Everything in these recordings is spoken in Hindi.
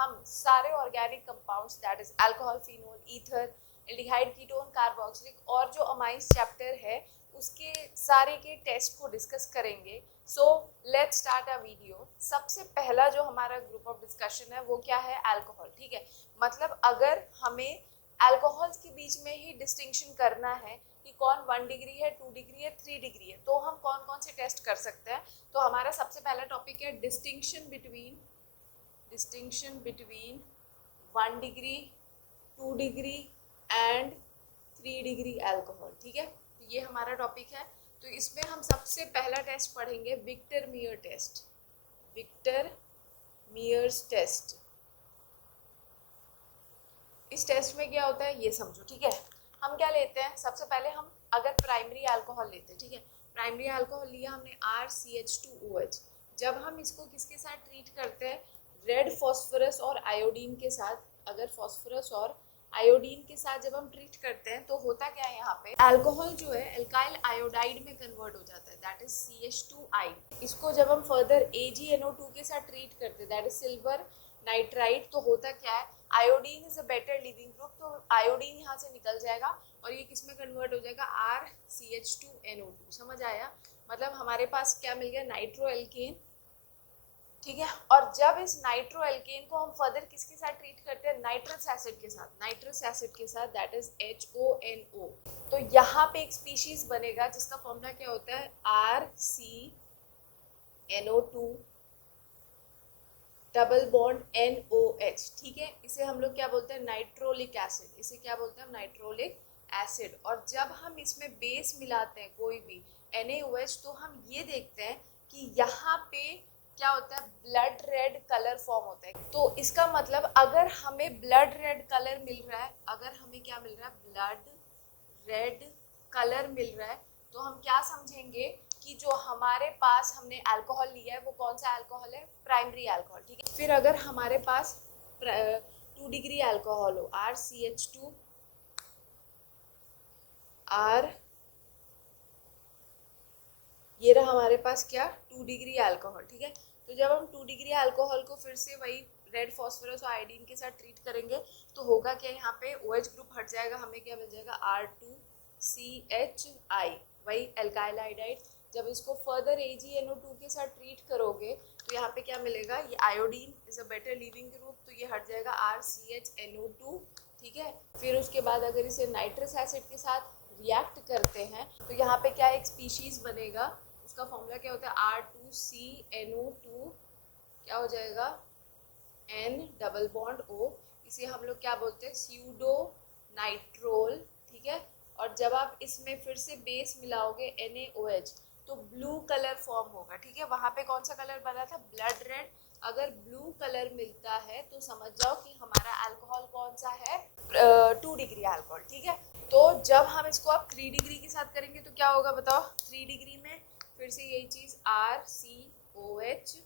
हम सारे organic compounds that is alcohol, phenol, ether, aldehyde, ketone, carboxylic और जो अमाइंस चैप्टर है उसके सारे के टेस्ट को डिस्कस करेंगे। So let's start a video. सबसे पहला जो हमारा ग्रुप ऑफ डिस्कशन है वो क्या है? अल्कोहल। ठीक है, मतलब अगर हमें अल्कोहल्स के बीच में ही डिस्टिंक्शन करना है कि कौन 1 डिग्री है, 2 डिग्री है, 3 डिग्री है, तो हम कौन कौन से टेस्ट कर सकते हैं। तो हमारा सबसे पहला टॉपिक है distinction between 1 degree, 2 degree and 3 degree alcohol. ठीक है, तो ये हमारा टॉपिक है। तो इसमें हम सबसे पहला टेस्ट पढ़ेंगे विक्टर मियर्स टेस्ट। इस टेस्ट में क्या होता है ये समझो। ठीक है, हम क्या लेते हैं, सबसे पहले हम अगर प्राइमरी अल्कोहल लेते हैं, ठीक है, प्राइमरी अल्कोहल लिया हमने RCH2OH। जब हम इसको किसके साथ ट्रीट करते हैं? रेड फॉस्फोरस और आयोडीन के साथ। अगर फॉस्फोरस और आयोडीन के साथ जब हम ट्रीट करते हैं तो होता क्या है, यहाँ पे अल्कोहल जो है एल्काइल आयोडाइड में कन्वर्ट हो जाता है, दैट इज CH2I। इसको जब हम फर्दर AgNO2 के साथ ट्रीट करते हैं, दैट इज सिल्वर नाइट्राइड, तो होता क्या है, iodine is a better leaving group, तो आयोडीन यहाँ से निकल जाएगा और ये किस में कन्वर्ट हो जाएगा? RCH2NO2। समझ आया? मतलब हमारे पास क्या मिल गया? Nitro alkene. ठीक है, और जब इस नाइट्रो एल्केन को हम फर्दर किसके साथ ट्रीट करते हैं? नाइट्रस एसिड के साथ, दैट इज HONO। तो यहाँ पे एक स्पीशीज बनेगा जिसका फॉर्मूला क्या होता है? RCNO2 double bond NOH। ठीक है, इसे हम लोग क्या बोलते हैं? Nitrolic acid. इसे क्या बोलते हैं? Nitrolic acid. और जब हम इसमें बेस मिलाते हैं कोई भी NaOH, तो हम ये देखते हैं कि यहाँ पे क्या होता है? ब्लड रेड कलर फॉर्म होता है। तो इसका मतलब अगर हमें ब्लड रेड कलर मिल रहा है, अगर हमें क्या मिल रहा है? ब्लड रेड कलर मिल रहा है, तो हम क्या समझेंगे कि जो हमारे पास हमने अल्कोहल लिया है वो कौन सा अल्कोहल है? Primary alcohol. ठीक है, फिर अगर हमारे पास 2 डिग्री अल्कोहल हो, RCH2 R, ये रहा हमारे पास क्या? 2 डिग्री अल्कोहल। ठीक है, तो जब हम 2 डिग्री अल्कोहल को फिर से वही रेड फॉस्फोरस और आयोडीन के साथ ट्रीट करेंगे तो होगा क्या? यहाँ पे OH ग्रुप हट जाएगा, हमें क्या मिल जाएगा? R2CHI, वही एल्काइल आयोडाइड। जब इसको फर्दर AgNO2 के साथ ट्रीट करोगे तो यहाँ पे क्या मिलेगा? ये iodine is a better leaving group, तो ये हट जाएगा RCHNO2। ठीक है, फिर उसके बाद अगर इसे नाइट्रस एसिड के साथ रिएक्ट करते हैं तो यहाँ पे क्या एक स्पीशीज बनेगा, उसका फॉर्मूला क्या होता है? R2CNO2 क्या हो जाएगा? N double bond O। इसे हम लोग क्या बोलते हैं? स्यूडो नाइट्रोल। ठीक है, और जब आप इसमें फिर से बेस मिलाओगे NaOH तो ब्लू कलर फॉर्म होगा। ठीक है, वहां पे कौन सा कलर बना था? Blood red. अगर ब्लू कलर मिलता है तो समझ जाओ कि हमारा अल्कोहल कौन सा है? 2 डिग्री अल्कोहल। ठीक है, तो जब हम इसको आप 3 डिग्री के साथ करेंगे तो क्या होगा बताओ? 3 डिग्री में फिर से यही चीज RCOH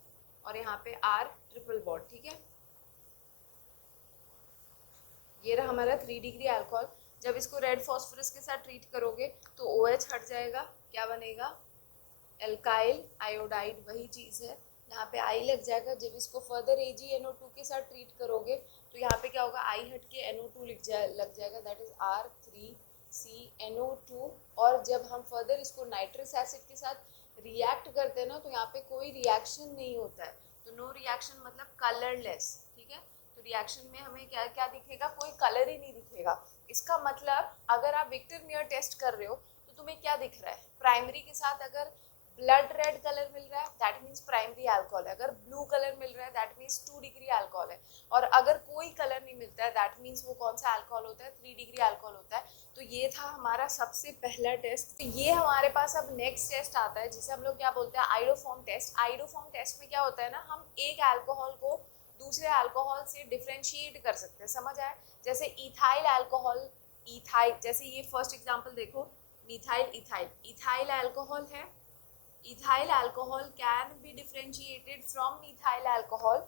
और यहाँ पे R ट्रिपल बॉन्ड। ठीक है, ये रहा हमारा 3 डिग्री अल्कोहल। जब इसको रेड फॉस्फोरस के साथ ट्रीट करोगे तो OH हट जाएगा, क्या बनेगा? एल्काइल आयोडाइड, वही चीज है, यहाँ पे I लग जाएगा। जब इसको फर्दर AgNO2 के साथ ट्रीट करोगे तो यहाँ पे क्या होगा? I हट के NO2 लग जाएगा, दैट इज R3CNO2। और जब हम फर्दर इसको नाइट्रस एसिड के साथ रिएक्ट करते हैं ना तो यहाँ पे कोई रिएक्शन नहीं होता है, तो नो रिएक्शन मतलब कलरलेस। ठीक है, तो रिएक्शन में हमें क्या क्या दिखेगा? कोई कलर ही नहीं दिखेगा। इसका मतलब अगर आप विक्टर मियर टेस्ट कर रहे हो तो तुम्हें क्या दिख रहा है? प्राइमरी के साथ अगर ब्लड रेड कलर मिल रहा है दैट मीन्स प्राइमरी अल्कोहल है, अगर ब्लू कलर मिल रहा है दैट मीन्स 2 डिग्री अल्कोहल है, और अगर कोई कलर नहीं मिलता है दैट मीन्स वो कौन सा अल्कोहल होता है? 3 डिग्री अल्कोहल होता है। तो ये था हमारा सबसे पहला टेस्ट। तो ये हमारे पास अब नेक्स्ट टेस्ट आता है जिसे हम लोग क्या बोलते हैं? Iodoform test. आइडोफॉर्म टेस्ट में क्या होता है ना, हम एक अल्कोहल को दूसरे अल्कोहल से डिफ्रेंशिएट कर सकते हैं। समझ आए? जैसे इथाइल अल्कोहल, इथाइल, जैसे ये फर्स्ट एग्जांपल देखो, मिथाइल इथाइल, इथाइल अल्कोहल है। Ethyl alcohol can be differentiated from methyl alcohol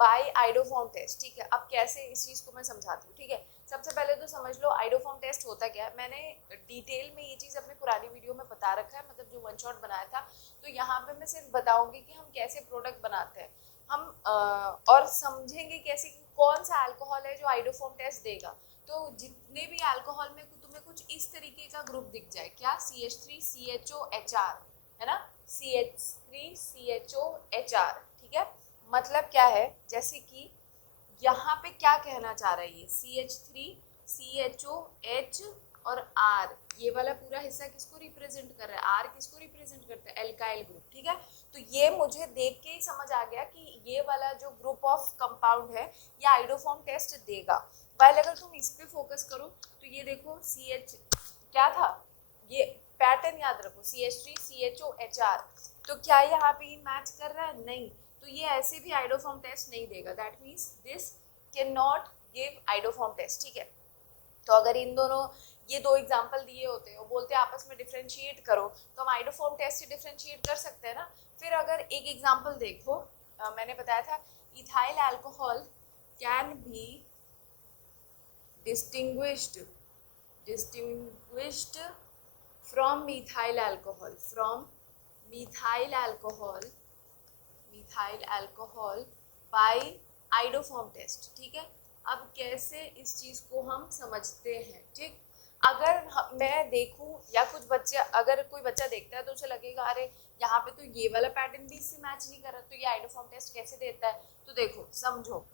by iodoform test. ठीक है, अब कैसे इस चीज को मैं समझाती हूँ। ठीक है, सबसे पहले तो समझ लो आइडोफॉर्म टेस्ट होता क्या है। मैंने डिटेल में ये चीज अपनी पुरानी वीडियो में बता रखा है, मतलब जो वन शॉट बनाया था। तो यहाँ पे मैं सिर्फ बताऊंगी कि हम कैसे प्रोडक्ट बनाते हैं। हम और समझेंगे कैसे कि कौन सा अल्कोहल है जो आइडोफॉर्म टेस्ट देगा। तो जितने भी अल्कोहल में तुम्हें कुछ इस तरीके का ग्रुप दिख जाए, क्या CH3CHOHR है ना, CH3CHOHR, ठीक है। मतलब क्या है, जैसे कि यहाँ पे क्या कहना चाह रहा है ये CH3CHOH और R, ये वाला पूरा हिस्सा किसको रिप्रेजेंट कर रहा है, R किसको रिप्रेजेंट करता है, एल्काइल ग्रुप, ठीक है। तो ये मुझे देख के ही समझ आ गया कि ये वाला जो ग्रुप ऑफ कंपाउंड है ये आइडोफॉर्म टेस्ट देगा। वाइल अगर तुम इस पे फोकस करो तो ये देखो CH क्या था, ये पैटर्न याद रखो CH3CHOHR, तो क्या यहाँ पे मैच कर रहा है, नहीं, तो ये ऐसे भी आइडोफॉर्म टेस्ट नहीं देगा, that means this can not give iodoform test, ठीक है। तो अगर इन दोनों ये दो एग्जांपल दिए होते हैं, वो बोलते हैं आपस में डिफरेंशिएट करो, तो हम आइडोफॉर्म टेस्ट से डिफरेंशिएट कर सकते हैं ना। फिर अगर एक एग्जांपल देखो, मैंने बताया था ethyl alcohol can be distinguished from methyl alcohol by iodoform test, ठीक है। अब कैसे इस चीज को हम समझते हैं, ठीक। अगर मैं देखूं या कुछ बच्चे, अगर कोई बच्चा देखता है तो उसे लगेगा अरे यहाँ पे तो ये वाला पैटर्न भी इससे मैच नहीं कर रहा, तो ये आइडोफॉर्म टेस्ट कैसे देता है। तो देखो समझो,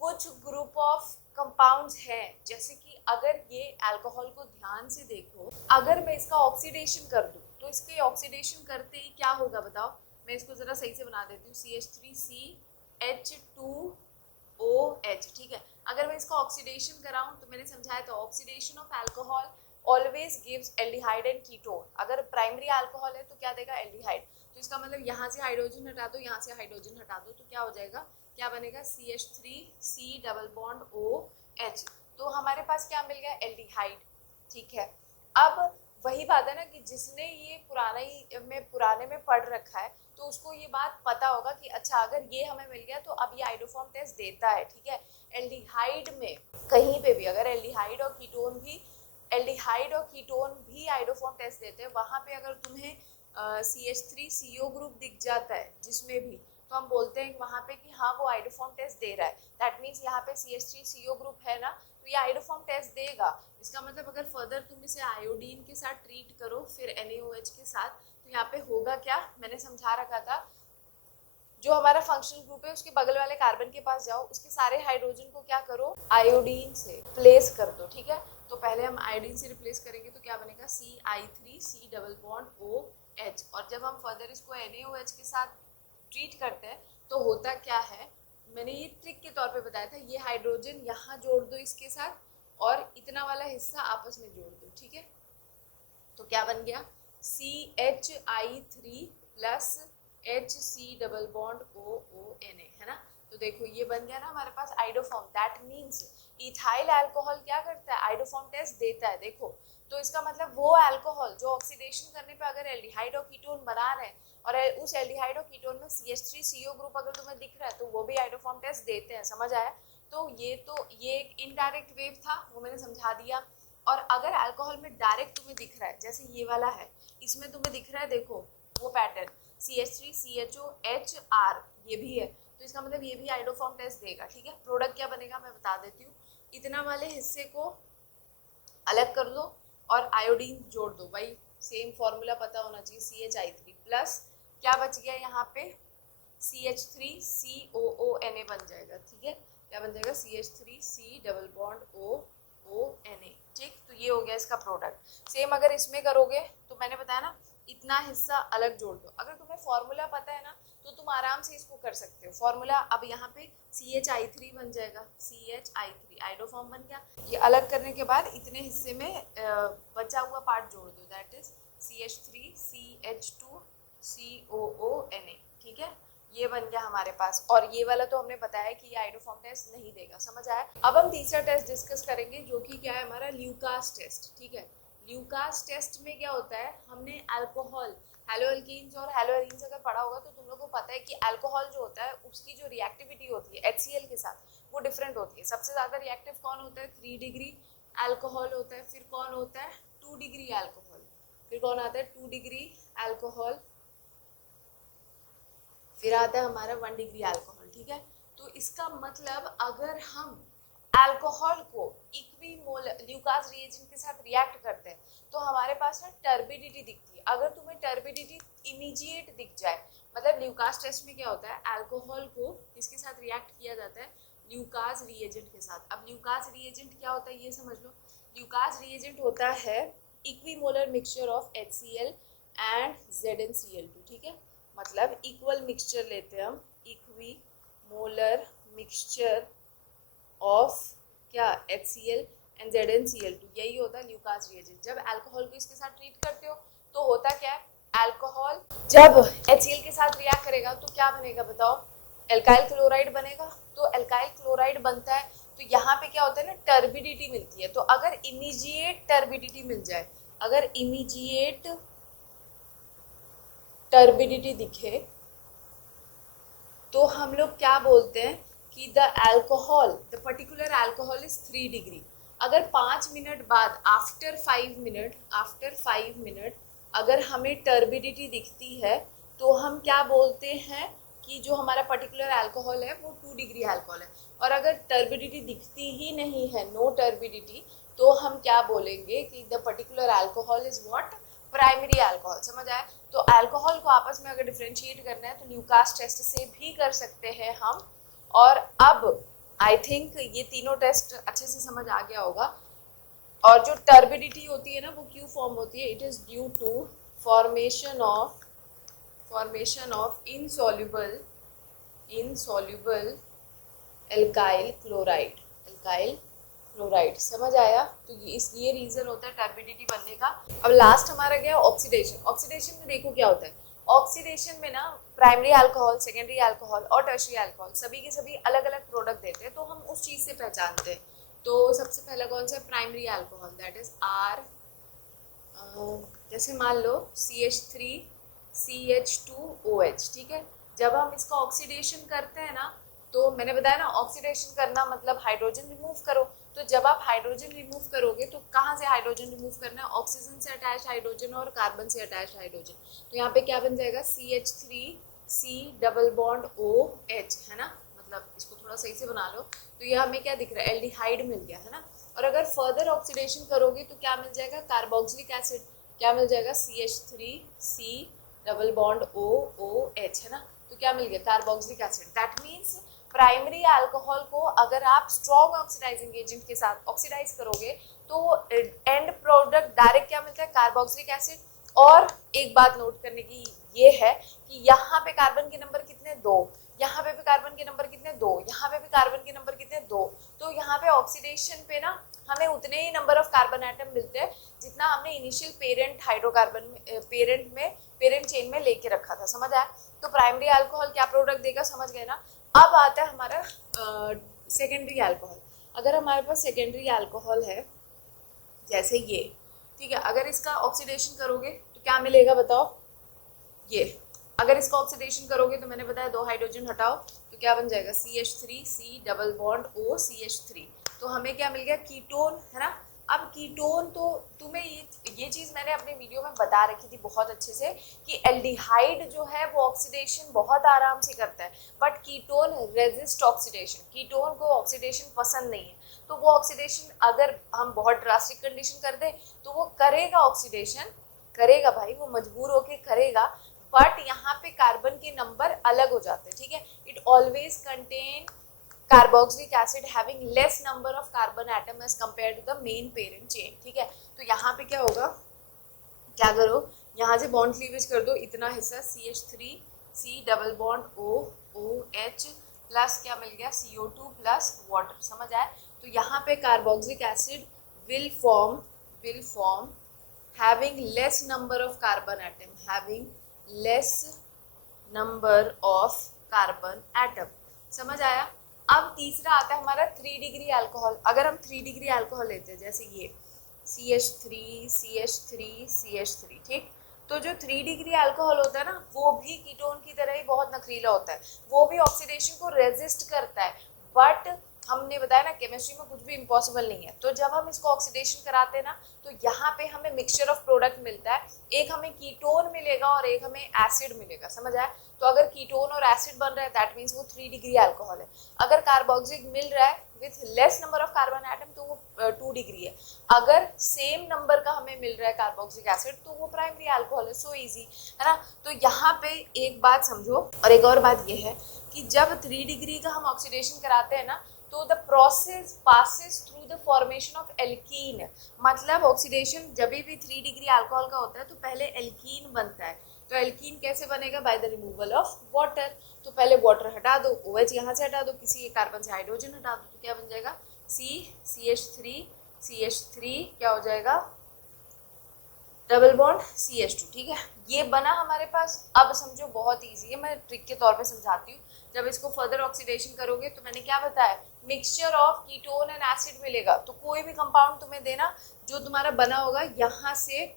कुछ ग्रुप ऑफ कंपाउंड्स हैं, जैसे कि अगर ये अल्कोहल को ध्यान से देखो, अगर मैं इसका ऑक्सीडेशन कर दूं तो इसके ऑक्सीडेशन करते ही क्या होगा बताओ, मैं इसको जरा सही से बना देती हूँ, CH3CH2OH, ठीक है। अगर मैं इसका ऑक्सीडेशन कराऊं तो मैंने समझाया था oxidation of alcohol always gives aldehyde and ketone. अगर प्राइमरी अल्कोहल है तो क्या देगा, एल्डिहाइड, तो इसका मतलब यहाँ से हाइड्रोजन हटा दो, यहाँ से हाइड्रोजन हटा दो, तो क्या हो जाएगा, क्या बनेगा, CH3C डबल बॉन्ड OH, तो हमारे पास क्या मिल गया, एल्डिहाइड, ठीक है। अब वही बात है ना कि जिसने ये पुराने में पढ़ रखा है तो उसको ये बात पता होगा कि अच्छा अगर ये हमें मिल गया तो अब ये आइडोफॉर्म टेस्ट देता है, ठीक है। एल्डिहाइड में कहीं पे भी अगर एल्डिहाइड और कीटोन भी आइडोफॉर्म टेस्ट देते हैं, वहां पे अगर तुम्हें CH3CO ग्रुप दिख जाता है जिसमें भी, तो हम बोलते हैं वहां पे कि हाँ वो आइडोफॉर्म टेस्ट दे रहा है, दैट मीन्स यहाँ पे CH3CO ग्रुप है ना, तो ये आइडोफॉर्म टेस्ट देगा। इसका मतलब अगर फर्दर तुम इसे आयोडीन के साथ ट्रीट करो फिर NaOH के साथ, तो यहाँ पे होगा क्या, मैंने समझा रखा था, जो हमारा फंक्शनल ग्रुप है उसके बगल वाले कार्बन के पास जाओ, उसके सारे हाइड्रोजन को क्या करो, आयोडीन से रिप्लेस कर दो, ठीक है। तो पहले हम आयोडीन से रिप्लेस करेंगे तो क्या बनेगा, CI3C डबल बॉन्ड OH, और जब हम फर्दर इसको NaOH के साथ ट्रीट करते हैं तो होता क्या है, मैंने ये ट्रिक के तौर पे बताया था, ये हाइड्रोजन यहाँ जोड़ दो इसके साथ और इतना वाला हिस्सा आपस में जोड़ दो, ठीक है। तो क्या बन गया, CHI3 plus HC double bond OONA, है ना। तो देखो ये बन गया ना हमारे पास iodoform, that means ethyl alcohol क्या करता है, आइडोफॉर्म टेस्ट देता है, देखो। तो इसका मतलब वो अल्कोहल जो ऑक्सीडेशन करने पे अगर एल्डिहाइड और कीटोन बना रहे हैं और उस एल्डिहाइड और कीटोन में CH3CO ग्रुप अगर तुम्हें दिख रहा है तो वो भी आइडोफॉर्म टेस्ट देते हैं, समझ आया। तो ये एक इनडायरेक्ट वेव था, वो मैंने समझा दिया। और अगर अल्कोहल में डायरेक्ट तुम्हें दिख रहा है, जैसे ये वाला है, इसमें तुम्हें दिख रहा है, देखो वो पैटर्न CH3CHOHR, ये भी है, तो इसका मतलब ये भी आइडोफॉर्म टेस्ट देगा, ठीक है। प्रोडक्ट क्या बनेगा मैं बता देती हूँ, इतना वाले हिस्से को अलग कर दो और आयोडीन जोड़ दो, भाई सेम फॉर्मूला पता होना चाहिए, CHI3 प्लस क्या बच गया यहाँ पे, CH3COONA बन जाएगा, ठीक है। क्या बन जाएगा, CH3C डबल बॉन्ड OONA, ठीक। तो ये हो गया इसका प्रोडक्ट। सेम अगर इसमें करोगे तो मैंने बताया ना, इतना हिस्सा अलग जोड़ दो, अगर तुम्हें फॉर्मूला पता है ना तो तुम आराम से इसको कर सकते हो। फॉर्मूला अब यहाँ पे CHI3 बन जाएगा, CHI3 आइडोफॉर्म बन गया। ये अलग करने के बाद इतने हिस्से में बचा हुआ पार्ट जोड़ दो, दैट इज CH3CH2COONA, ठीक है। ये बन गया हमारे पास, और ये वाला तो हमने बताया कि ये आइडोफॉर्म टेस्ट नहीं देगा, समझ आया। अब हम तीसरा टेस्ट डिस्कस करेंगे जो कि क्या है हमारा, ल्यूकास टेस्ट, ठीक है। ल्यूकास टेस्ट में क्या होता है, हमने अल्कोहल, हेलोअल्कीन्स और हेलोअरीन्स अगर पढ़ा होगा तो तुम लोग को पता है कि अल्कोहल जो होता है उसकी जो रिएक्टिविटी होती है HCl के साथ वो डिफरेंट होती है। सबसे ज्यादा रिएक्टिव कौन होता है, 3 डिग्री अल्कोहल होता है, फिर कौन होता है 2 डिग्री अल्कोहल, फिर कौन आता है 2 डिग्री अल्कोहल, फिर आता है हमारा 1 डिग्री अल्कोहल, ठीक है। तो इसका मतलब अगर हम अल्कोहल को इक्विमोलर ल्यूकास रिएजेंट के साथ रिएक्ट करते हैं तो हमारे पास ना टर्बिडिटी दिखती है। अगर तुम्हें टर्बिडिटी इमीडिएट दिख जाए, मतलब ल्यूकास टेस्ट में क्या होता है, अल्कोहल को किसके साथ रिएक्ट किया जाता है, ल्यूकास रिएजेंट के साथ। अब ल्यूकास रिएजेंट क्या होता है ये समझ लो। ल्यूकास रिएजेंट होता है equimolar mixture of HCl and ZnCl2, ठीक है। मतलब इक्वल मिक्सचर लेते हैं हम, इक्विमोलर मिक्सचर ऑफ क्या, HCl एंड ZnCl2, यही होता है ल्यूकास रिएजेंट। जब अल्कोहल को इसके साथ ट्रीट करते हो तो होता क्या है, अल्कोहल जब HCl के साथ रिएक्ट करेगा तो क्या बनेगा बताओ, एल्काइल क्लोराइड बनेगा। तो एल्काइल क्लोराइड बनता है तो यहाँ पे क्या होता है ना, टर्बिडिटी मिलती है। तो अगर इमीडिएट टर्बिडिटी मिल जाए, अगर इमीडिएट टर्बिडिटी दिखे तो हम लोग क्या बोलते हैं कि the alcohol, the particular alcohol is 3 degree. अगर 5 मिनट बाद, आफ्टर 5 मिनट अगर हमें टर्बिडिटी दिखती है तो हम क्या बोलते हैं कि जो हमारा पर्टिकुलर अल्कोहल है वो 2 डिग्री अल्कोहल है। और अगर टर्बिडिटी दिखती ही नहीं है, नो टर्बिडिटी, तो हम क्या बोलेंगे कि the particular alcohol is what, primary alcohol. समझ आया। तो अल्कोहल को आपस में अगर डिफरेंशिएट करना है तो ल्यूकास टेस्ट से भी कर सकते हैं हम। और अब आई थिंक ये तीनों टेस्ट अच्छे से समझ आ गया होगा। और जो टर्बिडिटी होती है ना वो क्यों फॉर्म होती है, it is due to formation of insoluble alkyl chloride. समझ आया। तो ये रीजन होता है टर्बिडिटी बनने का। अब लास्ट हमारा गया ऑक्सीडेशन में देखो क्या होता है। ऑक्सीडेशन में ना प्राइमरी अल्कोहल, सेकेंडरी अल्कोहल और टर्शियरी अल्कोहल सभी के सभी अलग अलग प्रोडक्ट देते हैं, तो हम उस चीज से पहचानते हैं। तो सबसे पहला कौन सा है, primary alcohol, that is R। जैसे मान लो CH3CH2OH, ठीक है। जब हम इसका ऑक्सीडेशन करते हैं ना, तो मैंने बताया ना ऑक्सीडेशन करना मतलब हाइड्रोजन रिमूव करो। तो जब आप हाइड्रोजन रिमूव करोगे तो कहाँ से हाइड्रोजन रिमूव करना है, ऑक्सीजन से अटैच हाइड्रोजन और कार्बन से अटैच हाइड्रोजन। तो यहाँ पे क्या बन जाएगा, CH3C डबल बॉन्ड OH, है ना। मतलब इसको थोड़ा सही से बना लो। तो ये हमें क्या दिख रहा है, एल्डिहाइड मिल गया, है ना। और अगर फर्दर ऑक्सीडेशन करोगे तो क्या मिल जाएगा, कार्बोक्सिलिक एसिड। क्या मिल जाएगा, CH3C डबल बॉन्ड OOH, है ना। तो क्या मिल गया, carboxylic acid. That means primary alcohol को अगर आप स्ट्रॉन्ग ऑक्सीडाइजिंग एजेंट के साथ ऑक्सीडाइज करोगे तो एंड प्रोडक्ट डायरेक्ट क्या मिलता है, कार्बोक्सिलिक एसिड। और एक बात नोट करने की ये है कि यहाँ पे कार्बन के नंबर कितने, 2, यहाँ पे भी कार्बन के नंबर कितने, 2, यहाँ पे भी कार्बन के नंबर कितने, 2। तो यहाँ पे ऑक्सीडेशन पे ना हमें उतने ही नंबर ऑफ कार्बन एटम मिलते हैं जितना हमने initial parent hydrocarbon parent chain में लेके रखा था। समझ आया। तो प्राइमरी अल्कोहल क्या प्रोडक्ट देगा, समझ गए ना। अब आता है हमारा सेकेंडरी अल्कोहल। अगर हमारे पास सेकेंडरी अल्कोहल है जैसे ये, ठीक है, अगर इसका ऑक्सीडेशन करोगे तो क्या मिलेगा बताओ, ये अगर इसका ऑक्सीडेशन करोगे तो मैंने बताया 2 हाइड्रोजन हटाओ तो क्या बन जाएगा, CH3C डबल बॉन्ड OCH3। तो हमें क्या मिल गया, कीटोन, है ना। अब कीटोन तो तुम्हें ये चीज़ मैंने अपने वीडियो में बता रखी थी बहुत अच्छे से कि एल्डिहाइड जो है वो ऑक्सीडेशन बहुत आराम से करता है, but ketone resist oxidation, ketone को ऑक्सीडेशन पसंद नहीं है। तो वो ऑक्सीडेशन अगर हम बहुत ड्रास्टिक कंडीशन कर दें तो वो करेगा, ऑक्सीडेशन करेगा भाई, वो मजबूर होके करेगा, बट यहाँ पे कार्बन के नंबर अलग हो जाते हैं, ठीक है। It always contain carboxylic acid having less number of carbon atom as compare to the main parent chain, ठीक है। तो यहाँ पे क्या होगा, क्या करो, यहाँ से बॉन्ड क्लीवेज कर दो, इतना हिस्सा CH3C double bond OOH plus क्या मिल गया, CO2 प्लस वाटर। समझ आया। तो यहाँ पे carboxylic acid will form having less number of carbon atom। समझ आया। अब तीसरा आता है हमारा 3 डिग्री अल्कोहल। अगर हम 3 डिग्री अल्कोहल लेते हैं जैसे ये CH3, ठीक। तो जो 3 डिग्री अल्कोहल होता है ना वो भी कीटोन की तरह ही बहुत नखरीला होता है, वो भी ऑक्सीडेशन को रेजिस्ट करता है, बट हमने बताया ना केमिस्ट्री में कुछ भी इम्पॉसिबल नहीं है। तो जब हम इसको ऑक्सीडेशन कराते हैं ना तो यहाँ पे हमें मिक्सचर ऑफ प्रोडक्ट मिलता है, एक हमें कीटोन मिलेगा और एक हमें एसिड मिलेगा। समझ आया। तो अगर कीटोन और एसिड बन रहा है दैट मीन्स वो 3 डिग्री अल्कोहल है। अगर कार्बोक्सिल मिल रहा है with less number of carbon atom तो वो 2 डिग्री है। अगर सेम नंबर का हमें मिल रहा है कार्बोक्सिलिक एसिड तो वो प्राइमरी अल्कोहल है। सो इजी है ना। तो यहाँ पे एक बात समझो, और एक और बात ये है कि जब 3 डिग्री का हम ऑक्सीडेशन कराते हैं ना तो the process passes through the formation of alkene. मतलब ऑक्सीडेशन जब भी 3 डिग्री अल्कोहल का होता है तो पहले एल्कीन बनता है। तो एल्कीन कैसे बनेगा? By the removal of water. तो पहले वाटर हटा दो, OH यहाँ से हटा दो, किसी एक कार्बन से हाइड्रोजन हटा दो, तो क्या बन जाएगा? CH3 CH3 क्या हो जाएगा? Double bond CH2। ठीक है, ये बना हमारे पास। अब समझो बहुत इजी है, मैं ट्रिक के तौर पे समझाती हूँ। जब इसको फर्दर ऑक्सीडेशन करोगे तो मैंने क्या बताया, mixture of ketone and acid मिलेगा। तो कोई भी कंपाउंड तुम्हें देना जो तुम्हारा बना होगा यहाँ से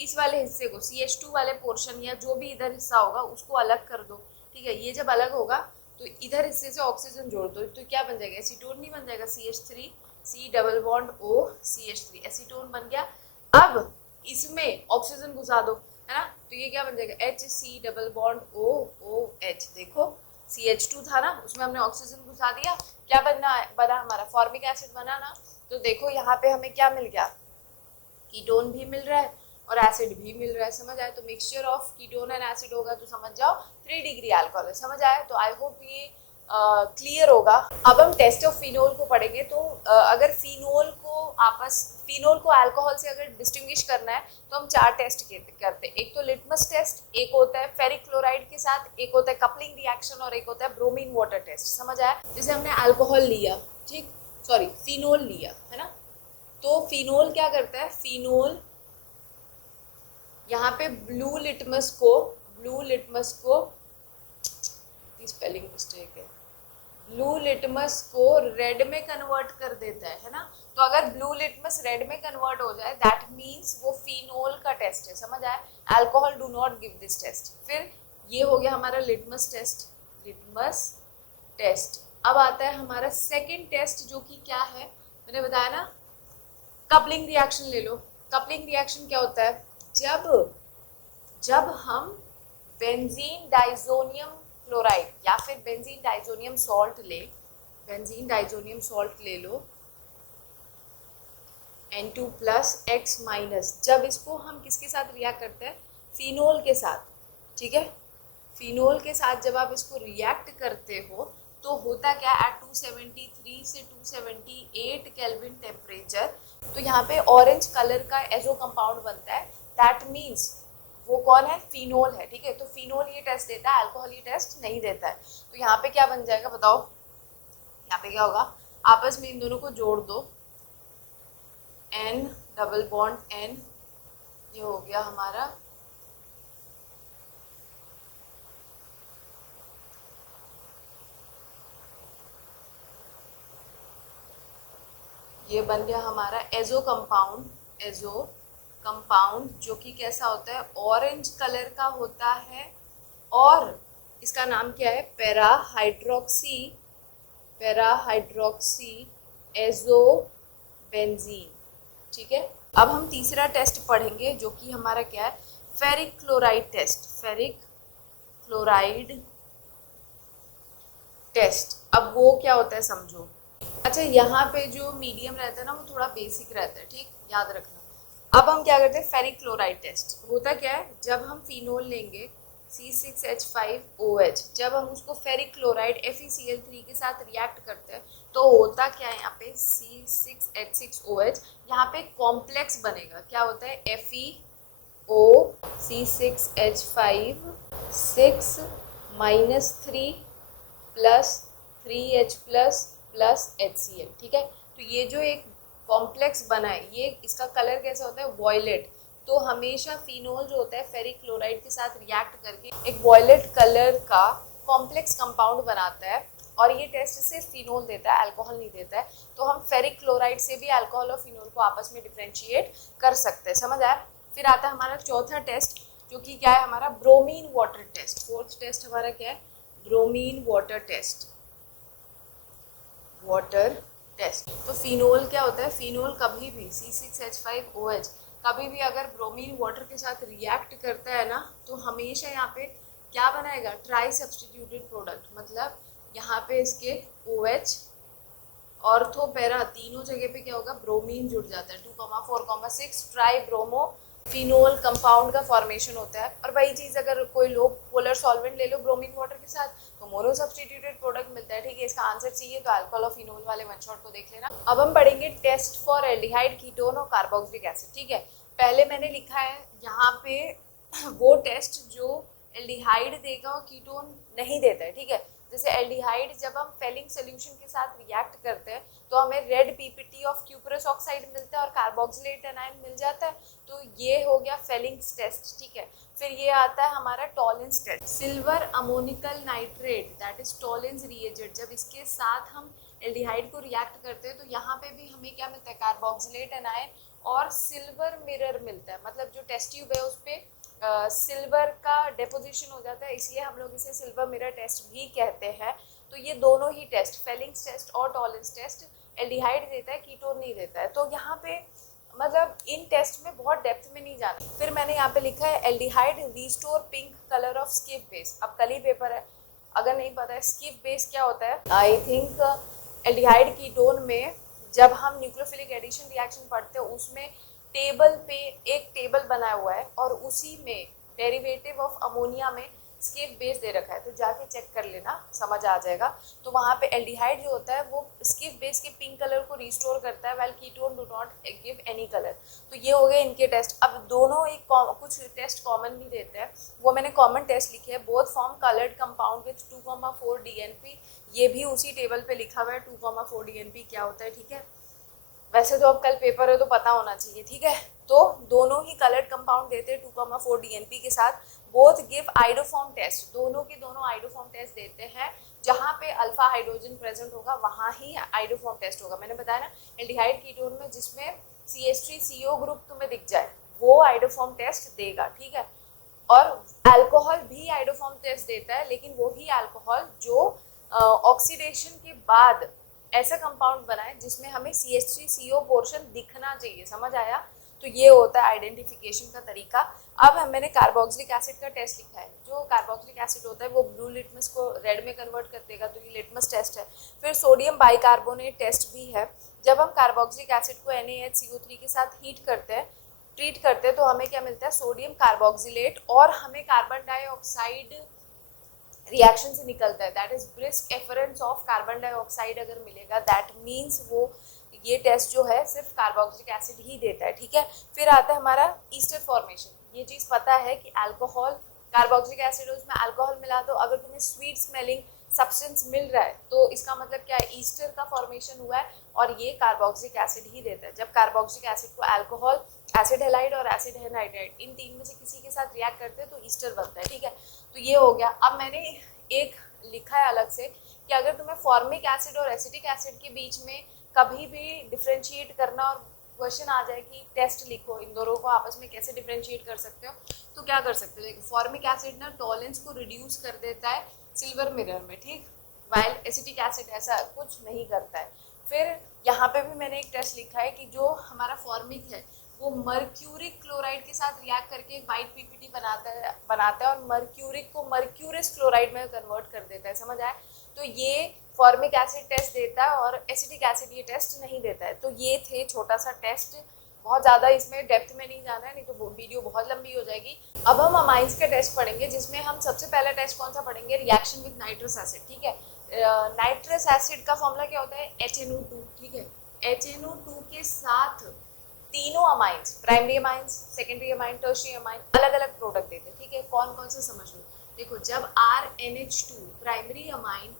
इस वाले हिस्से को CH2 वाले पोर्शन या जो भी इधर हिस्सा होगा उसको अलग कर दो। ठीक है, ये जब अलग होगा तो इधर हिस्से से ऑक्सीजन जोड़ दो तो क्या बन जाएगा? एसीटोन नहीं बन जाएगा? CH3 C double bond O CH3 acetone बन गया। अब इसमें ऑक्सीजन घुसा दो, है ना, तो ये क्या बन जाएगा? HC double bond OOH। देखो CH2 था ना, उसमें हमने ऑक्सीजन घुसा दिया, क्या बना हमारा? फॉर्मिक एसिड बना ना। तो देखो यहाँ पे हमें क्या मिल गया? कीटोन भी मिल रहा है और एसिड भी मिल रहा है। समझ आया? तो mixture of ketone and acid होगा तो समझ जाओ 3 डिग्री अल्कोहल है। समझ आया? तो आई होप ये क्लियर होगा। अब हम टेस्ट ऑफ फिनोल को पढ़ेंगे। तो अगर फिनोल को अल्कोहल से अगर डिस्टिंग्विश करना है तो हम 4 टेस्ट करते हैं। एक तो लिटमस टेस्ट, एक होता है फेरिक क्लोराइड के साथ, एक होता है कपलिंग रिएक्शन और एक होता है ब्रोमीन वाटर टेस्ट। समझ आया? जैसे हमने अल्कोहल लिया, ठीक, सॉरी फिनोल लिया, है ना, तो फिनोल क्या करता है? फिनोल यहाँ पे ब्लू लिटमस को स्पेलिंग मिस्टेक है, ब्लू लिटमस को रेड में कन्वर्ट कर देता है ना। तो अगर ब्लू लिटमस रेड में कन्वर्ट हो जाए दैट मीन्स वो फिनोल का टेस्ट है। समझ आया? Alcohol do not give this test. फिर ये हो गया हमारा लिटमस टेस्ट। अब आता है हमारा सेकेंड टेस्ट जो कि क्या है, मैंने बताया ना, कपलिंग रिएक्शन ले लो। कपलिंग रिएक्शन क्या होता है? जब हम बेंजीन डाइजोनियम क्लोराइड या फिर बेंजीन डाइजोनियम सॉल्ट ले लो N2 प्लस X माइनस, जब इसको हम किसके साथ रिएक्ट करते हैं? फिनोल के साथ। ठीक है, फिनोल के साथ जब आप इसको रिएक्ट करते हो तो होता क्या? एट 273 से 278 केल्विन टेम्परेचर तो यहाँ पे ऑरेंज कलर का एजो कंपाउंड बनता है। दैट मीन्स वो कौन है? फिनोल है। ठीक है, तो फिनोल ये टेस्ट देता है, अल्कोहल ये टेस्ट नहीं देता है। तो यहाँ पे क्या बन जाएगा बताओ? यहाँ पे क्या होगा? आपस में इन दोनों को जोड़ दो, N डबल बॉन्ड N, ये हो गया हमारा ये बन गया हमारा एजो कंपाउंड जो कि कैसा होता है? ऑरेंज कलर का होता है और इसका नाम क्या है? Para hydroxy azo benzene. ठीक है, अब हम तीसरा टेस्ट पढ़ेंगे जो कि हमारा क्या है? Ferric chloride test. अब वो क्या होता है समझो। अच्छा, यहाँ पे जो मीडियम रहता है ना वो थोड़ा बेसिक रहता है, ठीक, याद रखना। अब हम क्या करते हैं? फेरिक क्लोराइड टेस्ट होता क्या है? जब हम फिनोल लेंगे C6H5OH, जब हम उसको फेरिक क्लोराइड FeCl3 के साथ रिएक्ट करते हैं तो होता क्या है? यहाँ पे C6H6OH, यहाँ पे कॉम्प्लेक्स बनेगा। क्या होता है? FeO C6H5 6 minus 3 plus 3H plus HCl। ठीक है, तो ये जो एक कॉम्प्लेक्स बना है ये इसका कलर कैसा होता है? वॉयलेट। तो हमेशा फिनोल जो होता है फेरिक क्लोराइड के साथ रिएक्ट करके एक वॉयलेट कलर का कॉम्प्लेक्स कंपाउंड बनाता है और ये टेस्ट सिर्फ फिनोल देता है, अल्कोहल नहीं देता है। तो हम फेरिक क्लोराइड से भी अल्कोहल और फिनोल को आपस में डिफ्रेंशिएट कर सकते हैं। समझ आया? फिर आता है हमारा चौथा टेस्ट जो कि क्या है? हमारा bromine water test. Fourth test हमारा क्या है? Bromine water test. तो फिनोल क्या होता है? फिनोल कभी भी C6H5OH कभी भी अगर ब्रोमीन वाटर के साथ रिएक्ट करता है ना तो हमेशा यहाँ पे क्या बनाएगा, ट्राई सब्सटीट्यूटेड प्रोडक्ट, मतलब यहाँ पे इसके OH ऑर्थो पैरा तीनों जगह पे क्या होगा, ब्रोमीन जुड़ जाता है, 2,4,6 ट्राई ब्रोमो फिनोल कंपाउंड का फॉर्मेशन होता है। और वही चीज़ अगर कोई लो पोलर सॉल्वेंट ले लो ब्रोमीन वाटर के साथ तो मोनो सब्सटीट्यूटेड प्रोडक्ट मिलता है। ठीक है, इसका आंसर चाहिए तो अल्कोहल और फिनोल वाले वन शॉट को देख लेना। अब हम पढ़ेंगे टेस्ट फॉर एल्डिहाइड, कीटोन और कार्बोक्सिलिक एसिड। ठीक है, पहले मैंने लिखा है यहाँ पे वो टेस्ट जो एल्डिहाइड देगा और कीटोन नहीं देता है। ठीक है, जैसे एल्डिहाइड जब हम फेलिंग सोल्यूशन के साथ रिएक्ट करते हैं तो हमें red PPT of cuprous oxide मिलता है और कार्बोक्सिलेट एनायन मिल जाता है, तो ये हो गया फेलिंग टेस्ट। ठीक है, फिर ये आता है हमारा Tollens test. Silver ammoniacal nitrate that is Tollens reagent, जब इसके साथ हम एल्डिहाइड को रिएक्ट करते हैं तो यहाँ पे भी हमें क्या मिलता है, कार्बोक्सिलेट एनायन और सिल्वर मिरर मिलता है, मतलब जो टेस्ट ट्यूब है उस पर सिल्वर का डेपोजिशन हो जाता है, इसलिए हम लोग इसे सिल्वर मिरर टेस्ट भी कहते हैं। तो ये दोनों ही टेस्ट, फेलिंग्स टेस्ट और टॉलेंस टेस्ट, एल्डिहाइड देता है, कीटोन नहीं देता है। तो यहाँ पे मतलब इन टेस्ट में बहुत डेप्थ में नहीं जाना। फिर मैंने यहाँ पे लिखा है aldehyde restore pink colour of skip base. अब कल ही पेपर है, अगर नहीं पता है स्किप बेस क्या होता है, आई थिंक एल्डिहाइड कीटोन में जब हम न्यूक्लियोफिलिक एडिशन रिएक्शन पढ़ते हैं उसमें टेबल पे एक टेबल बनाया हुआ है और उसी में डेरिवेटिव ऑफ अमोनिया में स्किप बेस दे रखा है, तो जाके चेक कर लेना, समझ आ जाएगा। तो वहाँ पे एल्डिहाइड जो होता है वो स्किप बेस के पिंक कलर को रिस्टोर करता है, well ketone do not give any colour. तो ये हो गए इनके टेस्ट। अब दोनों एक कुछ टेस्ट कॉमन भी देते हैं, वो मैंने कॉमन टेस्ट लिखे है। Both form coloured compound with 2,4 DNP, ये भी उसी टेबल पे लिखा हुआ है 2,4 DNP क्या होता है। ठीक है, वैसे तो अब कल पेपर है तो पता होना चाहिए। ठीक है, तो दोनों ही कलर्ड कंपाउंड देते हैं 2,4 DNP के साथ। बोथ गिव आइडोफॉर्म टेस्ट, दोनों के दोनों आइडोफॉर्म टेस्ट देते हैं। जहाँ पे अल्फा हाइड्रोजन प्रेजेंट होगा वहाँ ही आइडोफॉर्म टेस्ट होगा। मैंने बताया ना एल्डिहाइड कीटोन में जिसमें CH3CO ग्रुप तुम्हें दिख जाए वो आइडोफॉर्म टेस्ट देगा। ठीक है, और अल्कोहल भी आइडोफॉर्म टेस्ट देता है, लेकिन वो ही अल्कोहल जो ऑक्सीडेशन के बाद ऐसा कंपाउंड बनाए जिसमें हमें CH3CO पोर्शन दिखना चाहिए। समझ आया? तो ये होता है आइडेंटिफिकेशन का तरीका। अब मैंने कार्बोक्सिलिक एसिड का टेस्ट लिखा है। जो कार्बोक्सिलिक एसिड होता है वो ब्लू लिटमस को रेड में कन्वर्ट कर देगा, तो ये लिटमस टेस्ट है। फिर सोडियम बाइकार्बोनेट टेस्ट भी है। जब हम कार्बोक्सिलिक एसिड को NaHCO3 के साथ ट्रीट करते हैं तो हमें क्या मिलता है, सोडियम कार्बोक्सिलेट, और हमें कार्बन डाइऑक्साइड रिएक्शन से निकलता है, that is brisk effervescence of carbon dioxide अगर मिलेगा, दैट मीन्स वो ये टेस्ट जो है सिर्फ कार्बोक्सिलिक एसिड ही देता है। ठीक है, फिर आता है हमारा ईस्टर फॉर्मेशन। ये चीज़ पता है कि अल्कोहल, कार्बोक्सिलिक एसिड उसमें अल्कोहल मिला दो, अगर तुम्हें स्वीट स्मेलिंग सब्सटेंस मिल रहा है तो इसका मतलब क्या है, ईस्टर का फॉर्मेशन हुआ है और ये कार्बोक्सिलिक एसिड ही देता है। जब कार्बोक्सिलिक एसिड को अल्कोहल, एसिड हैलाइड और एसिड एनहाइड्राइड इन तीन में से किसी के साथ रिएक्ट करते हैं तो ईस्टर बनता है। ठीक है, तो ये हो गया। अब मैंने एक लिखा है अलग से कि अगर तुम्हें फॉर्मिक एसिड और एसिटिक एसिड के बीच में कभी भी डिफ्रेंशिएट करना और क्वेश्चन आ जाए कि टेस्ट लिखो इन दोनों को आपस में कैसे डिफ्रेंशिएट कर सकते हो, तो क्या कर सकते हो। देखो, फॉर्मिक एसिड ना टॉलेंस को रिड्यूस कर देता है सिल्वर मिरर में, ठीक, वाइल एसिटिक एसिड ऐसा कुछ नहीं करता है। फिर यहाँ पे भी मैंने एक टेस्ट लिखा है कि जो हमारा फॉर्मिक है वो मर्क्यूरिक क्लोराइड के साथ रिएक्ट करके एक वाइट पीपीटी बनाता है और मर्क्यूरिक को मर्क्यूरिस क्लोराइड में कन्वर्ट कर देता है। समझ आए? तो ये फॉर्मिक एसिड टेस्ट देता है और एसिटिक एसिड ये टेस्ट नहीं देता है। तो ये थे छोटा सा टेस्ट, बहुत ज़्यादा इसमें डेप्थ में नहीं जाना है, नहीं तो वीडियो बहुत लंबी हो जाएगी। अब हम अमाइंस के टेस्ट पढ़ेंगे, जिसमें हम सबसे पहला टेस्ट कौन सा पढ़ेंगे, रिएक्शन विद नाइट्रस एसिड। ठीक है, नाइट्रस एसिड का फॉर्मूला क्या होता है, HNO2। ठीक है, HNO2 के साथ तीनों amines, primary amines, secondary amine, tertiary amine, अलग अलग प्रोडक्ट देते हैं। ठीक है, कौन कौन से समझ लो। देखो, जब RNH2 प्राइमरी अमाइन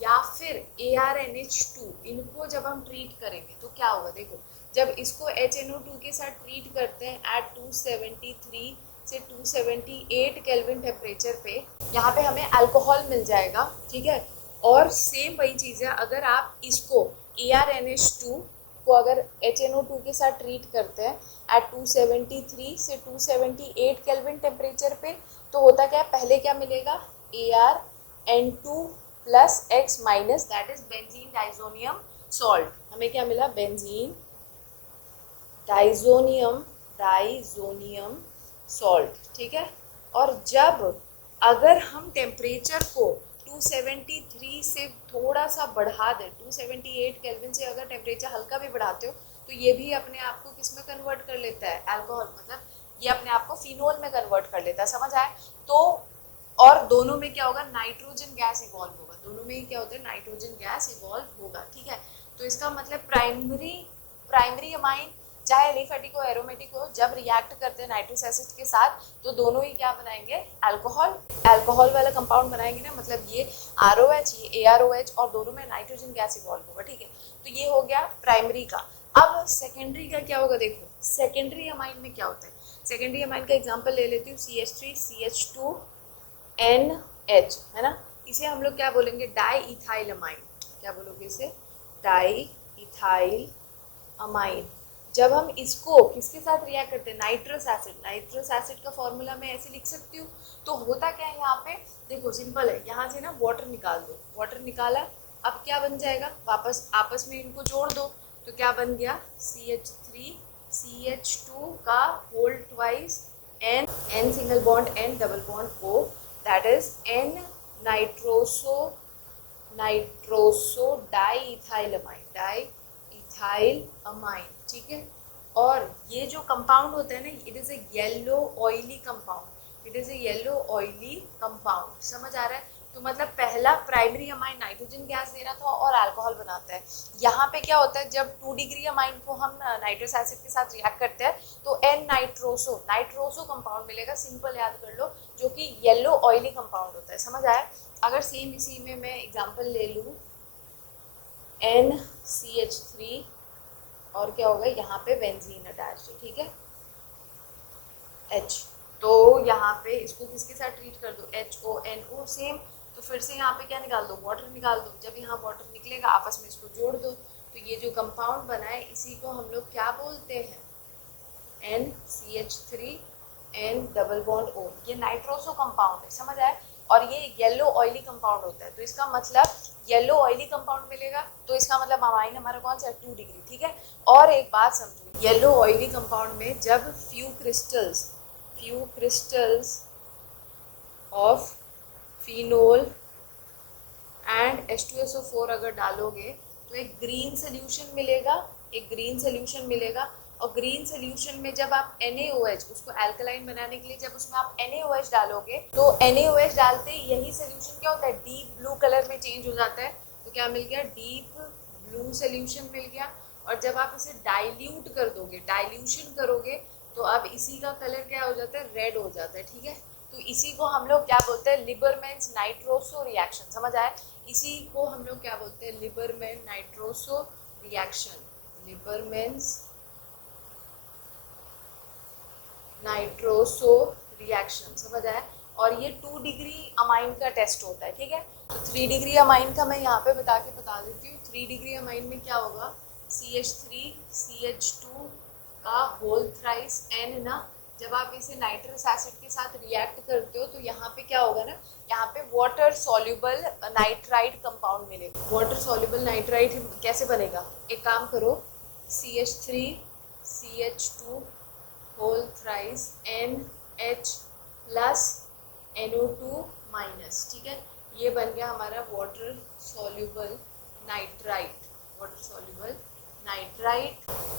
या फिर ARNH2 इनको जब हम ट्रीट करेंगे तो क्या होगा। देखो, जब इसको HNO2 के साथ ट्रीट करते हैं एट 273 से 278 केल्विन टेम्परेचर पे, यहाँ पे हमें अल्कोहल मिल जाएगा। ठीक है, और सेम वही चीज़ है, अगर आप इसको ARNH2 को अगर HNO2 के साथ ट्रीट करते हैं एट 273 से 278 केल्विन टेम्परेचर पे, तो होता क्या है, पहले क्या मिलेगा, ArN2 plus X minus, that is benzene diazonium salt. हमें क्या मिला, बेंजीन डाइजोनियम सॉल्ट। ठीक है, और जब अगर हम टेम्परेचर को 273 से थोड़ा सा बढ़ा दें, 278 केल्विन से अगर टेम्परेचर हल्का भी बढ़ाते हो तो ये भी अपने आप को किस में कन्वर्ट कर लेता है, अल्कोहल, मतलब ये अपने आप को फिनोल में कन्वर्ट कर लेता है, समझ आए। तो और दोनों में क्या होगा, नाइट्रोजन गैस इवॉल्व होगा, दोनों में क्या होता है, नाइट्रोजन गैस इवॉल्व होगा, ठीक है। तो इसका मतलब प्राइमरी अमाइन चाहे एलिफेटिक हो एरोमेटिक हो, जब रिएक्ट करते हैं नाइट्रस एसिड के साथ तो दोनों ही क्या बनाएंगे, अल्कोहल वाला कंपाउंड बनाएंगे ना, मतलब ये ROH ये AROH और दोनों में नाइट्रोजन गैस इवॉल्व होगा, ठीक है। तो ये हो गया प्राइमरी का। अब सेकेंडरी का क्या होगा, देखो सेकेंडरी अमाइन में क्या होता है। सेकेंडरी अमाइन का एग्जांपल ले लेती हूँ, CH3CH2NH, है ना। इसे हम लोग क्या बोलेंगे, डाई इथाइल अमाइन। क्या बोलोगे इसे, डाई इथाइल अमाइन। जब हम इसको किसके साथ रिएक्ट करते हैं, नाइट्रस एसिड का फॉर्मूला मैं ऐसे लिख सकती हूँ। तो होता क्या है यहाँ पे, देखो सिंपल है, यहाँ से ना वाटर निकाल दो, वाटर निकाला, अब क्या बन जाएगा, वापस आपस में इनको जोड़ दो, तो क्या बन गया, CH3CH2 का whole twice N single bond N double bond O, that is N nitroso di ethyl amine, ठीक है। और ये जो कंपाउंड होता है ना, it is a yellow oily compound, समझ आ रहा है। तो मतलब पहला प्राइमरी अमाइन नाइट्रोजन गैस दे रहा था और अल्कोहल बनाता है। यहाँ पे क्या होता है, जब 2 डिग्री अमाइन को हम नाइट्रस एसिड के साथ रिएक्ट करते हैं तो N नाइट्रोसो कंपाउंड मिलेगा, सिंपल याद कर लो, जो कि येलो ऑयली कंपाउंड होता है, समझ आया। अगर सेम इसी में मैं एग्जांपल ले लूँ, NCH3 और क्या होगा, यहाँ पे बेंजीन अटैच है, ठीक है, H। तो यहाँ पे इसको किसके साथ ट्रीट कर दो, HONO सेम। तो फिर से यहाँ पे क्या निकाल दो, वाटर निकाल दो। जब यहाँ वाटर निकलेगा आपस में इसको जोड़ दो, तो ये जो कंपाउंड बना है इसी को हम लोग क्या बोलते हैं, NCH3 N double bond O। ये नाइट्रोसो कंपाउंड है, समझ आया। और ये येलो ऑयली कंपाउंड होता है, तो इसका मतलब येलो ऑयली कंपाउंड मिलेगा, तो इसका मतलब अमाइन हमारा कौन सा है, 2 डिग्री, ठीक है। और एक बात समझो, येलो ऑयली कंपाउंड में जब few crystals of phenol and H2SO4 अगर डालोगे तो एक ग्रीन सोल्यूशन मिलेगा। और ग्रीन सोल्यूशन में जब आप NaOH, उसको अल्कलाइन बनाने के लिए जब उसमें आप NaOH डालोगे तो NaOH डालते ही यही सोल्यूशन क्या होता है, डीप ब्लू कलर में चेंज हो जाता है। तो क्या मिल गया, डीप ब्लू सोल्यूशन मिल गया। और जब आप इसे डाइल्यूशन करोगे तो अब इसी का कलर क्या हो जाता है, रेड हो जाता है, ठीक है। तो इसी को हम लोग क्या बोलते हैं, लिबरमैन्स नाइट्रोसो रिएक्शन, समझ आया। इसी को हम लोग क्या बोलते हैं, Liebermann nitroso reaction, Liebermann's nitroso reaction, समझ आया। और ये 2 डिग्री अमाइन का टेस्ट होता है, ठीक है। तो 3 डिग्री अमाइन का मैं यहाँ पे बता देती हूँ। 3 डिग्री अमाइन में क्या होगा, CH3CH2 का होल थ्राइस N ना, जब आप इसे नाइट्रस एसिड के साथ रिएक्ट करते हो तो यहाँ पे क्या होगा ना, यहाँ पे वाटर सॉल्युबल नाइट्राइट कंपाउंड मिलेगा। वाटर सॉल्युबल नाइट्राइट कैसे बनेगा, एक काम करो, CH3CH2 whole thrice NH plus NO2 minus, ठीक है। ये बन गया हमारा water soluble nitrite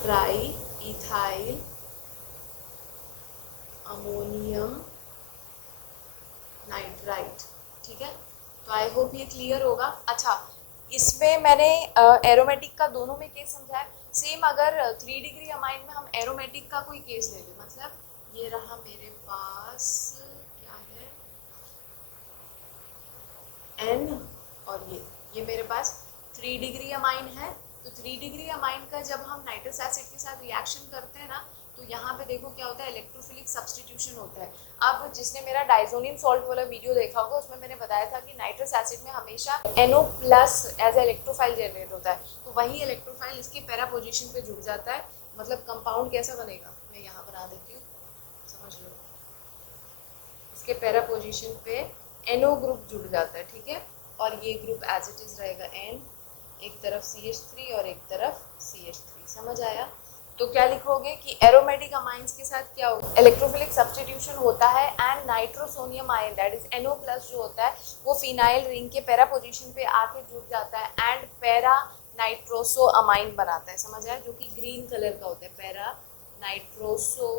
tri ethyl ammonium nitrite, ठीक है। तो आई होप ये क्लियर होगा। अच्छा, इसमें मैंने एरोमेटिक का दोनों में केस समझाया। सेम अगर 3 डिग्री अमाइन में हम एरोमेटिक का कोई केस ले लें, मतलब ये रहा मेरे पास क्या है, N और ये मेरे पास 3 डिग्री अमाइन है। तो 3 डिग्री अमाइन का जब हम नाइट्रस एसिड के साथ रिएक्शन करते हैं ना, तो यहाँ पे देखो क्या होता है, इलेक्ट्रोफिलिक सब्स्टिट्यूशन होता है। अब जिसने मेरा डाइजोनियम सॉल्ट वाला वीडियो देखा होगा उसमें मैंने बताया था कि नाइट्रस एसिड में हमेशा NO plus as electrophile generate होता है, तो वही इलेक्ट्रोफाइल इसके पैरा पोजीशन पे जुड़ जाता है। मतलब कंपाउंड कैसा बनेगा, मैं यहाँ बना देती हूँ, समझ लो। इसके पैरा पोजीशन पे NO ग्रुप जुड़ जाता है, ठीक है। और ये ग्रुप एज इट इज रहेगा N, एक तरफ CH3 और एक तरफ CH3, समझ आया। तो क्या लिखोगे कि एरोमेटिक अमाइंस के साथ क्या होगा, इलेक्ट्रोफिलिक सब्स्टिट्यूशन होता है and nitrosonium ion that is NO+ जो होता है वो फिनाइल रिंग के पैरा पोजीशन पे आके जुड़ जाता है एंड पैरा नाइट्रोसो अमाइन बनाता है, समझ आया, जो कि ग्रीन कलर का होता है, पैरा नाइट्रोसो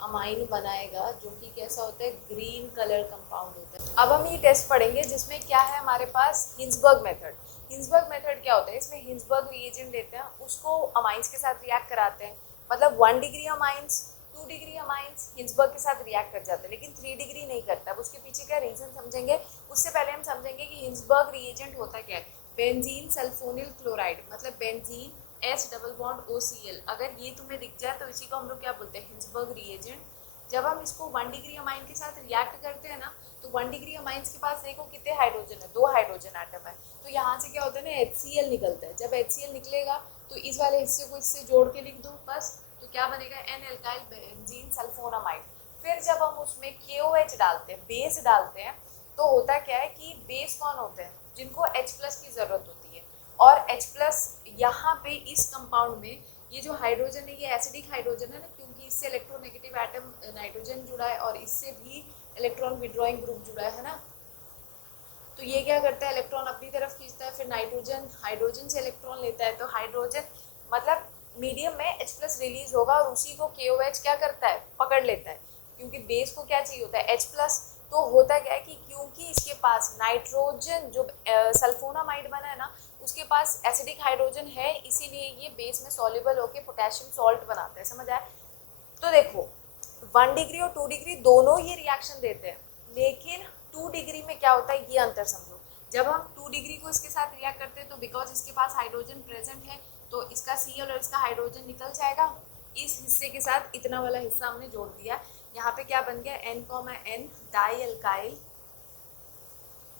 अमाइन बनाएगा जो कि कैसा होता है, ग्रीन कलर कंपाउंड होता है। अब हम ये टेस्ट पढ़ेंगे जिसमें क्या है हमारे पास, हिंसबर्ग मेथड। हिंसबर्ग मेथड क्या होता है, इसमें हिंसबर्ग रिएजेंट लेते हैं, उसको अमाइंस के साथ रिएक्ट कराते हैं, मतलब 1 degree amines 2 degree amines Hinsberg के साथ रिएक्ट कर जाते हैं, लेकिन 3 डिग्री नहीं करता। अब उसके पीछे क्या रीजन समझेंगे, उससे पहले हम समझेंगे कि हिंसबर्ग रिएजेंट होता क्या है। बेंजीन सल्फोनिल क्लोराइड, मतलब benzene H double bond OCl, अगर ये तुम्हें दिख जाए तो इसी को हम लोग क्या बोलते हैं, हिंसबर्ग रिएजेंट। जब हम इसको 1 डिग्री अमाइन के साथ रिएक्ट करते हैं ना, तो 1 डिग्री अमाइंस के पास देखो कितने हाइड्रोजन है, 2 हाइड्रोजन एटम है, तो यहाँ से क्या होता है ना, HCl निकलता है। जब HCl निकलेगा तो इस वाले हिस्से को इससे जोड़ के लिख दो बस, तो क्या बनेगा, N एल्काइल बेंजीन सल्फोनामाइड। फिर जब हम उसमें KOH डालते हैं, बेस डालते हैं, तो होता क्या है कि बेस कौन होते हैं, जिनको H+ की जरूरत होती है, और H+ यहाँ पे इस कंपाउंड में ये जो हाइड्रोजन है ये एसिडिक हाइड्रोजन है ना, क्योंकि इससे इलेक्ट्रोनेगेटिव एटम नाइट्रोजन जुड़ा है और इससे भी इलेक्ट्रॉन विड्रॉइंग ग्रुप जुड़ा है ना, तो ये क्या करता है, इलेक्ट्रॉन अपनी तरफ खींचता है, फिर नाइट्रोजन हाइड्रोजन से इलेक्ट्रॉन लेता है, तो हाइड्रोजन मतलब मीडियम में H+ रिलीज होगा और उसी को KOH क्या करता है, पकड़ लेता है, क्योंकि बेस को क्या चाहिए होता है, H+। तो होता क्या है कि क्योंकि इसके पास नाइट्रोजन जो सल्फोनामाइड बना है ना, उसके पास एसिडिक हाइड्रोजन है, इसीलिए ये बेस में सॉल्युबल होकर पोटेशियम सॉल्ट बनाता है, समझ आया। तो देखो 1 डिग्री और 2 डिग्री दोनों ये रिएक्शन देते हैं, लेकिन 2 डिग्री में क्या होता है ये अंतर समझो। जब हम 2 डिग्री को इसके साथ रिएक्ट करते हैं तो बिकॉज इसके पास हाइड्रोजन प्रेजेंट है तो इसका Cl और इसका हाइड्रोजन निकल जाएगा, इस हिस्से के साथ इतना वाला हिस्सा हमने जोड़ दिया, यहाँ पे क्या बन गया, N,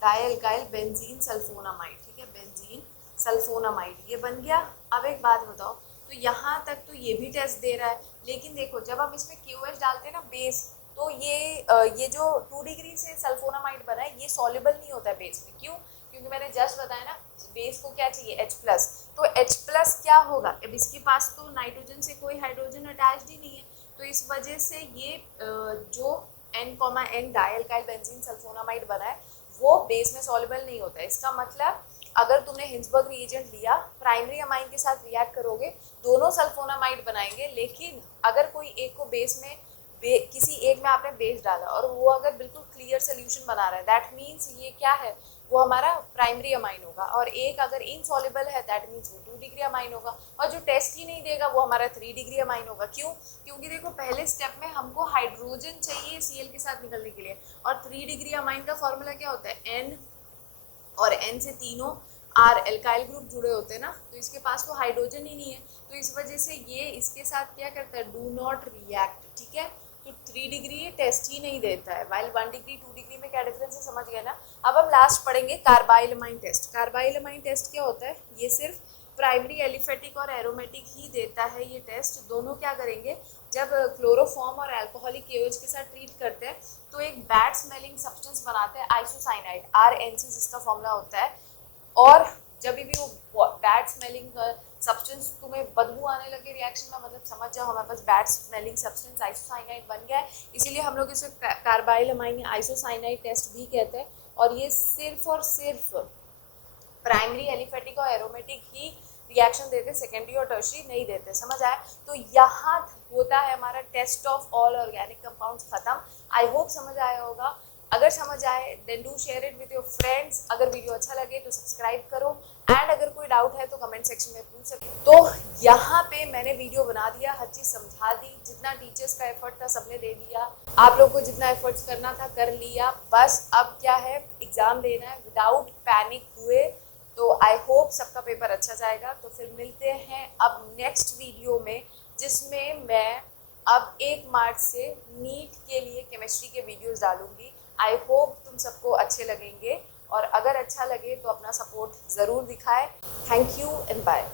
डाइअल्काइल बेंजीन सल्फोनामाइड, ठीक है, बेंजीन सल्फोनामाइड ये बन गया। अब एक बात बताओ, तो यहाँ तक तो ये भी टेस्ट दे रहा है, लेकिन देखो जब हम इसमें KOH डालते हैं ना बेस, तो ये जो 2 डिग्री से सल्फोनामाइड बना है ये सॉल्युबल नहीं होता है बेस में, क्यों, क्योंकि मैंने जस्ट बताया ना बेस को क्या चाहिए, H+, तो H+ क्या होगा, अब इसके पास तो नाइट्रोजन से कोई हाइड्रोजन अटैच्ड ही नहीं है, तो इस वजह से ये जो N, डाइअल्काइल बेंजीन सल्फोनामाइड बना है वो बेस में सॉल्युबल नहीं होता है। इसका मतलब अगर तुमने हिंसबर्ग रिएजेंट लिया, प्राइमरी अमाइन के साथ रिएक्ट करोगे, दोनों सल्फोनामाइड बनाएंगे, लेकिन अगर कोई एक को बेस में किसी एक में आपने बेस डाला और वो अगर बिल्कुल क्लियर सोल्यूशन बना रहा है, दैट मीन्स ये क्या है, वो हमारा प्राइमरी अमाइन होगा, और एक अगर इनसॉल्युबल है दैट मीन्स वो 2 डिग्री अमाइन होगा, और जो टेस्ट ही नहीं देगा वो हमारा 3 डिग्री अमाइन होगा। क्यों, क्योंकि देखो पहले स्टेप में हमको हाइड्रोजन चाहिए Cl के साथ निकलने के लिए, और 3 डिग्री अमाइन का फॉर्मूला क्या होता है, N, और N से तीनों R एल्काइल ग्रुप जुड़े होते हैं ना, तो इसके पास तो हाइड्रोजन ही नहीं है, तो इस वजह से ये इसके साथ क्या करता है, डू नॉट रिएक्ट, ठीक है, तो 3 डिग्री ये टेस्ट ही नहीं देता है, वाइल 1 डिग्री 2 डिग्री में क्या डिफरेंस है, समझ गए ना। अब हम लास्ट पढ़ेंगे कार्बाइलमाइन टेस्ट। कार्बाइलमाइन टेस्ट क्या होता है, ये सिर्फ प्राइमरी एलिफेटिक और एरोमेटिक ही देता है ये टेस्ट। दोनों क्या करेंगे, जब क्लोरोफॉर्म और अल्कोहलिक KOH के साथ ट्रीट करते हैं तो एक बैड स्मेलिंग सब्सटेंस बनाते हैं, आइसोसाइनाइड, RNC जिसका फॉर्मूला होता है, और जब भी वो बैड स्मेलिंग सब्सटेंस तुम्हें बदबू आने लगे रिएक्शन में, मतलब समझ जाओ हमारे पास बैड स्मेलिंग सब्सटेंस आइसोसाइनाइड बन गया है, इसीलिए हम लोग इसे कार्बाइलमाइन या आइसोसाइनाइड टेस्ट भी कहते हैं, और ये सिर्फ और सिर्फ प्राइमरी एलिफेटिक और एरोमेटिक ही रिएक्शन देते, सेकेंडरी और टर्शरी नहीं देते, समझ आया। तो यहाँ होता है हमारा test of all organic compounds खत्म। आई होप समझ आया होगा, अगर समझ आए then do share it with your friends, अगर वीडियो अच्छा लगे तो सब्सक्राइब करो, एंड अगर कोई डाउट है तो कमेंट सेक्शन में पूछ सकते हो। तो यहाँ पे मैंने वीडियो बना दिया, हर चीज़ समझा दी, जितना टीचर्स का एफर्ट था सबने दे दिया, आप लोग को जितना एफर्ट्स करना था कर लिया, बस अब क्या है एग्ज़ाम देना है विदाउट पैनिक हुए। तो आई होप सबका पेपर अच्छा जाएगा। तो फिर मिलते हैं अब नेक्स्ट वीडियो में, जिसमें मैं अब 1 मार्च से नीट के लिए केमिस्ट्री के वीडियोस डालूंगी। आई होप तुम सबको अच्छे लगेंगे, और अगर अच्छा लगे तो अपना सपोर्ट ज़रूर दिखाएं। Thank you and bye.